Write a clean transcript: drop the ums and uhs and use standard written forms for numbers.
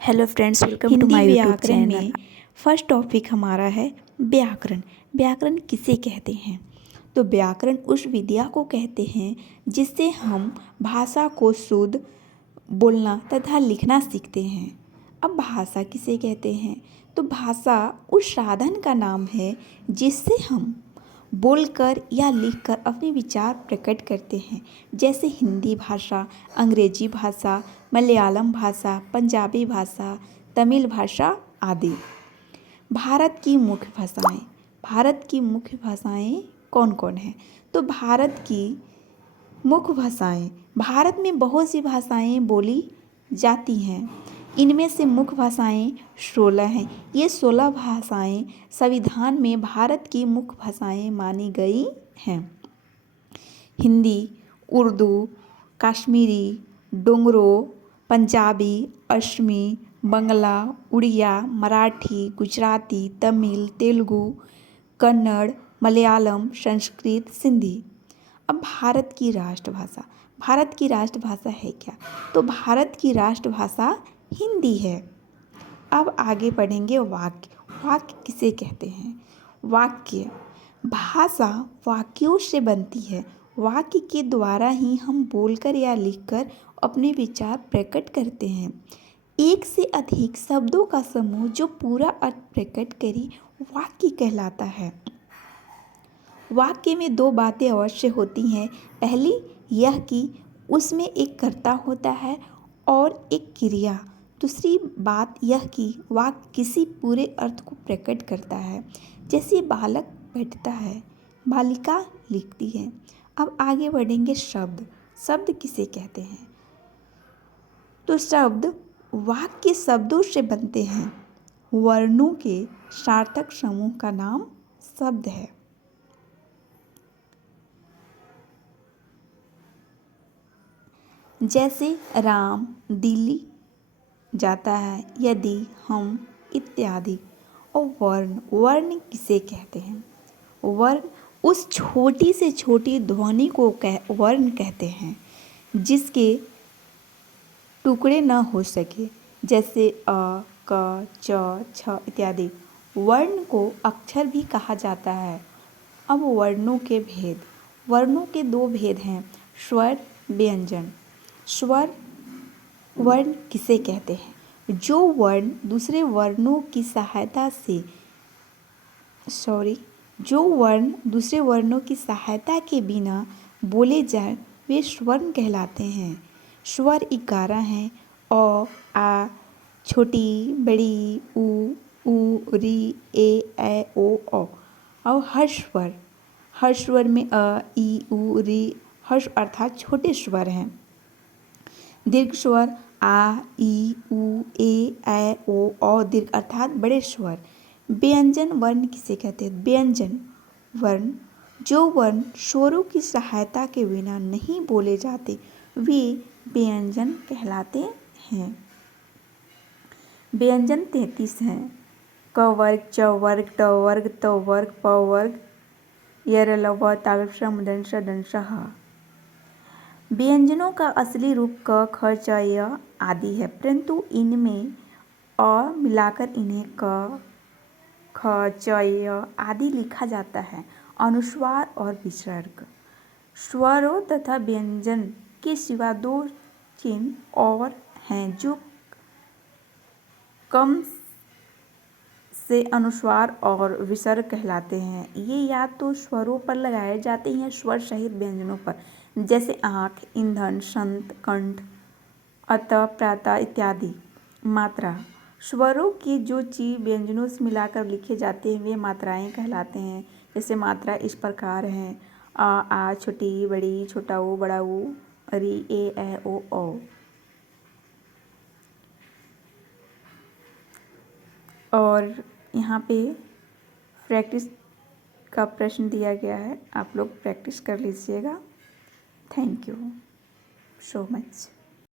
Hello friends, welcome to Hindi my YouTube व्याकरण channel. में first topic हमारा है व्याकरण। व्याकरण किसे कहते हैं? तो व्याकरण उस विद्या को कहते हैं जिससे हम भाषा को शुद्ध बोलना तथा लिखना सीखते हैं। अब भाषा किसे कहते हैं? तो भाषा उस साधन का नाम है जिससे हम बोलकर या लिखकर अपने विचार प्रकट करते हैं, जैसे हिंदी भाषा, अंग्रेजी भाषा, मलयालम भाषा, पंजाबी भाषा, तमिल भाषा आदि। भारत की मुख्य भाषाएं। भारत की मुख्य भाषाएं कौन कौन हैं? तो भारत की मुख्य भाषाएं, भारत में बहुत सी भाषाएं बोली जाती हैं। इनमें से मुख्य भाषाएं 16 हैं। ये 16 भाषाएं संविधान में भारत की मुख्य भाषाएं मानी गई हैं। हिंदी, उर्दू, कश्मीरी, डोगरो, पंजाबी, असमी, बंगला, उड़िया, मराठी, गुजराती, तमिल, तेलुगु, कन्नड़, मलयालम, संस्कृत, सिंधी। अब भारत की राष्ट्रभाषा। भारत की राष्ट्रभाषा है क्या? तो भारत की राष्ट्रभाषा हिंदी है। अब आगे पढ़ेंगे वाक्य। वाक्य किसे कहते हैं? वाक्य, भाषा वाक्यों से बनती है। वाक्य के द्वारा ही हम बोलकर या लिखकर अपने विचार प्रकट करते हैं। एक से अधिक शब्दों का समूह जो पूरा अर्थ प्रकट करे वाक्य कहलाता है। वाक्य में दो बातें अवश्य होती हैं। पहली यह कि उसमें एक कर्ता होता है और एक क्रिया। दूसरी बात यह कि वाक्य किसी पूरे अर्थ को प्रकट करता है, जैसे बालक बैठता है, बालिका लिखती है। अब आगे बढ़ेंगे शब्द। शब्द किसे कहते हैं? तो शब्द वाक्य शब्दों से बनते हैं। वर्णों के सार्थक समूह का नाम शब्द है। जैसे राम दिल्ली जाता है, यदि, हम इत्यादि। और वर्ण, वर्ण किसे कहते हैं? वर्ण उस छोटी से छोटी ध्वनि को वर्ण कहते हैं जिसके टुकड़े न हो सके, जैसे अ, क, च, छ इत्यादि। वर्ण को अक्षर भी कहा जाता है। अब वर्णों के भेद। वर्णों के दो भेद हैं, स्वर, व्यंजन। स्वर वर्ण किसे कहते हैं? जो वर्ण दूसरे वर्णों की सहायता से जो वर्ण दूसरे वर्णों की सहायता के बिना बोले जाए वे स्वर्ण कहलाते हैं। स्वर 11 हैं। अ, आ, छोटी, बड़ी, उ, री, ए, ओ, औ। और हर्ष स्वर में अ, ई, उ, री, हर्ष अर्थात छोटे स्वर हैं। दीर्घ स्वर आ, ई, उ, ए, ओ, औ दीर्घ अर्थात बड़े स्वर। व्यंजन वर्ण किसे कहते हैं? व्यंजन वर्ण जो वर्ण स्वरों की सहायता के बिना नहीं बोले जाते वे व्यंजन कहलाते हैं। व्यंजन 33 हैं। क वर्ग, च वर्ग, ट वर्ग, त वर्ग, प वर्ग, यर, लव, तालव्य, मूर्धन्य, दंश, ह। व्यंजनों का असली रूप क, ख, च, य आदि है, परंतु इनमें अ मिलाकर इन्हें क, ख, च, य आदि लिखा जाता है। अनुस्वार और विसर्ग। स्वरों तथा व्यंजन के सिवा दो चिन्ह और हैं जो कम से अनुस्वार और विसर्ग कहलाते हैं। ये या तो स्वरों पर लगाए जाते हैं स्वर सहित व्यंजनों पर, जैसे आँख, ईंधन, संत, कंठ, अतः, प्रातः इत्यादि। मात्रा, स्वरों के जो चीज व्यंजनों से मिलाकर लिखे जाते हैं वे मात्राएं कहलाते हैं। जैसे मात्रा इस प्रकार हैं: आ, छोटी, बड़ी, छोटा ऊ, बड़ा ऊ, री, ए, ओ, औ। और यहाँ पे प्रैक्टिस का प्रश्न दिया गया है, आप लोग प्रैक्टिस कर लीजिएगा। Thank you so much.